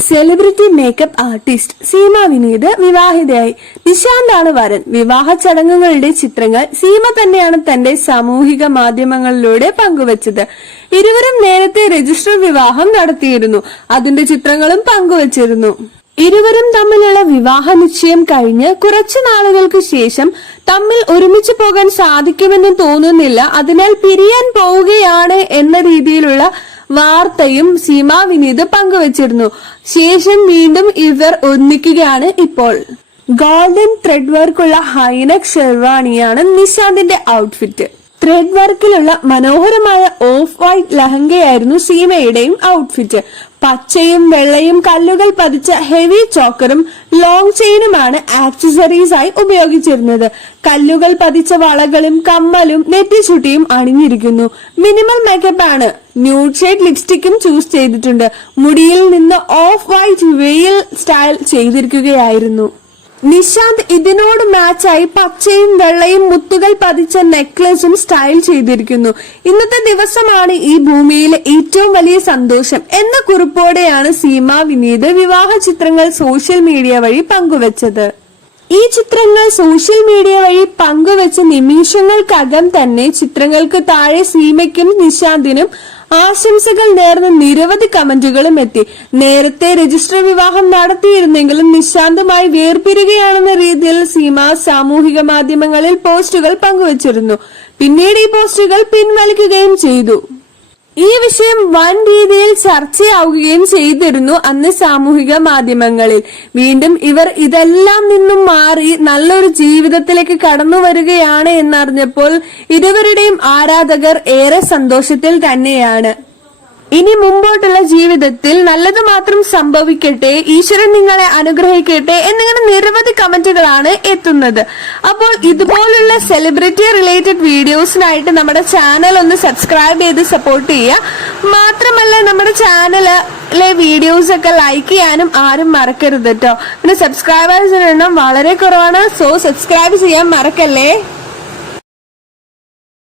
Celebrity makeup artist Seema Vineeth വിവാഹിതയായി. നിശാന്താണ് വരൻ. വിവാഹ ചടങ്ങുകളുടെ ചിത്രങ്ങൾ സീമ തന്നെയാണ് തന്റെ സാമൂഹിക മാധ്യമങ്ങളിലൂടെ പങ്കുവച്ചത്. ഇരുവരും നേരത്തെ രജിസ്റ്റർ വിവാഹം നടത്തിയിരുന്നു. അതിന്റെ ചിത്രങ്ങളും പങ്കുവച്ചിരുന്നു. ഇരുവരും തമ്മിലുള്ള വിവാഹ നിശ്ചയം കഴിഞ്ഞ് കുറച്ചു നാളുകൾക്ക് ശേഷം തമ്മിൽ ഒരുമിച്ച് പോകാൻ സാധിക്കുമെന്ന് തോന്നുന്നില്ല. അതിനാൽ പിരിയാൻ പോവുകയാണ് എന്ന രീതിയിലുള്ള വാർത്തയും സീമ വിനീത് പങ്കുവച്ചിരുന്നു. ശേഷം വീണ്ടും ഇവർ ഒന്നിക്കുകയാണ് ഇപ്പോൾ. ഗോൾഡൻ ത്രെഡ് വർക്കുള്ള ഹൈനക് ഷെർവാണിയാണ് നിശാന്തിന്റെ ഔട്ട്ഫിറ്റ് ത്രെഡ് വർക്കിലുള്ള മനോഹരമായ ഓഫ് വൈറ്റ് ലഹങ്കയായിരുന്നു സീമയുടെയും ഔട്ട്ഫിറ്റ് പച്ചയും വെള്ളയും കല്ലുകൾ പതിച്ച ഹെവി ചോക്കറും ലോങ് ചെയിനുമാണ് ആക്സസറീസ് ആയി ഉപയോഗിച്ചിരുന്നത്. കല്ലുകൾ പതിച്ച വളകളും കമ്മലും നെറ്റിച്ചുട്ടിയും അണിഞ്ഞിരിക്കുന്നു. മിനിമൽ മേക്കപ്പ് ആണ്. ന്യൂഡ് ഷെയ്ഡ് ലിപ്സ്റ്റിക്കും ചൂസ് ചെയ്തിട്ടുണ്ട്. മുടിയിൽ നിന്ന് ഓഫ് വൈറ്റ് വെയിൽ സ്റ്റൈൽ ചെയ്തിരിക്കുകയായിരുന്നു. നിശാന്ത് ഇതിനോട് മാച്ചായി പച്ചയും വെള്ളയും മുത്തുകൾ പതിച്ച നെക്ലസും സ്റ്റൈൽ ചെയ്തിരിക്കുന്നു. ഇന്നത്തെ ദിവസമാണ് ഈ ഭൂമിയിലെ ഏറ്റവും വലിയ സന്തോഷം എന്ന കുറിപ്പോടെയാണ് സീമ വിനീത് വിവാഹ ചിത്രങ്ങൾ സോഷ്യൽ മീഡിയ വഴി പങ്കുവച്ചത്. ഈ ചിത്രങ്ങൾ സോഷ്യൽ മീഡിയ വഴി പങ്കുവച്ച നിമിഷങ്ങൾക്കകം തന്നെ ചിത്രങ്ങൾക്ക് താഴെ സീമയ്ക്കും നിശാന്തിനും ആശംസകൾ നേർന്ന് നിരവധി കമന്റുകളും എത്തി. നേരത്തെ രജിസ്റ്റർ വിവാഹം നടത്തിയിരുന്നെങ്കിലും നിശാന്തമായി വേർപിരികയാണെന്ന രീതിയിൽ സീമ സാമൂഹിക മാധ്യമങ്ങളിൽ പോസ്റ്റുകൾ പങ്കുവച്ചിരുന്നു. പിന്നീട് ഈ പോസ്റ്റുകൾ പിൻവലിക്കുകയും ചെയ്തു. ഈ വിഷയം വൻ രീതിയിൽ ചർച്ചയാവുകയും ചെയ്തിരുന്നു അന്ന് സാമൂഹിക മാധ്യമങ്ങളിൽ. വീണ്ടും ഇവർ ഇതെല്ലാം നിന്നും മാറി നല്ലൊരു ജീവിതത്തിലേക്ക് കടന്നു വരികയാണ് എന്നറിഞ്ഞപ്പോൾ ഇരുവരുടെയും ആരാധകർ ഏറെ സന്തോഷത്തിൽ തന്നെയാണ്. ഇനി മുമ്പോട്ടുള്ള ജീവിതത്തിൽ നല്ലത് മാത്രം സംഭവിക്കട്ടെ ഈശ്വരൻ നിങ്ങളെ അനുഗ്രഹിക്കട്ടെ എന്നിങ്ങനെ നിരവധി കമന്റുകളാണ് എത്തുന്നത്. അപ്പോൾ ഇതുപോലുള്ള സെലിബ്രിറ്റി റിലേറ്റഡ് വീഡിയോസിനായിട്ട് നമ്മുടെ ചാനൽ ഒന്ന് സബ്സ്ക്രൈബ് ചെയ്ത് സപ്പോർട്ട് ചെയ്യുക. മാത്രമല്ല നമ്മുടെ ചാനലിലെ വീഡിയോസ് ഒക്കെ ലൈക്ക് ചെയ്യാനും ആരും മറക്കരുത് കേട്ടോ പിന്നെ സബ്സ്ക്രൈബേഴ്സിന് എണ്ണം വളരെ കുറവാണ് സോ സബ്സ്ക്രൈബ് ചെയ്യാൻ മറക്കല്ലേ?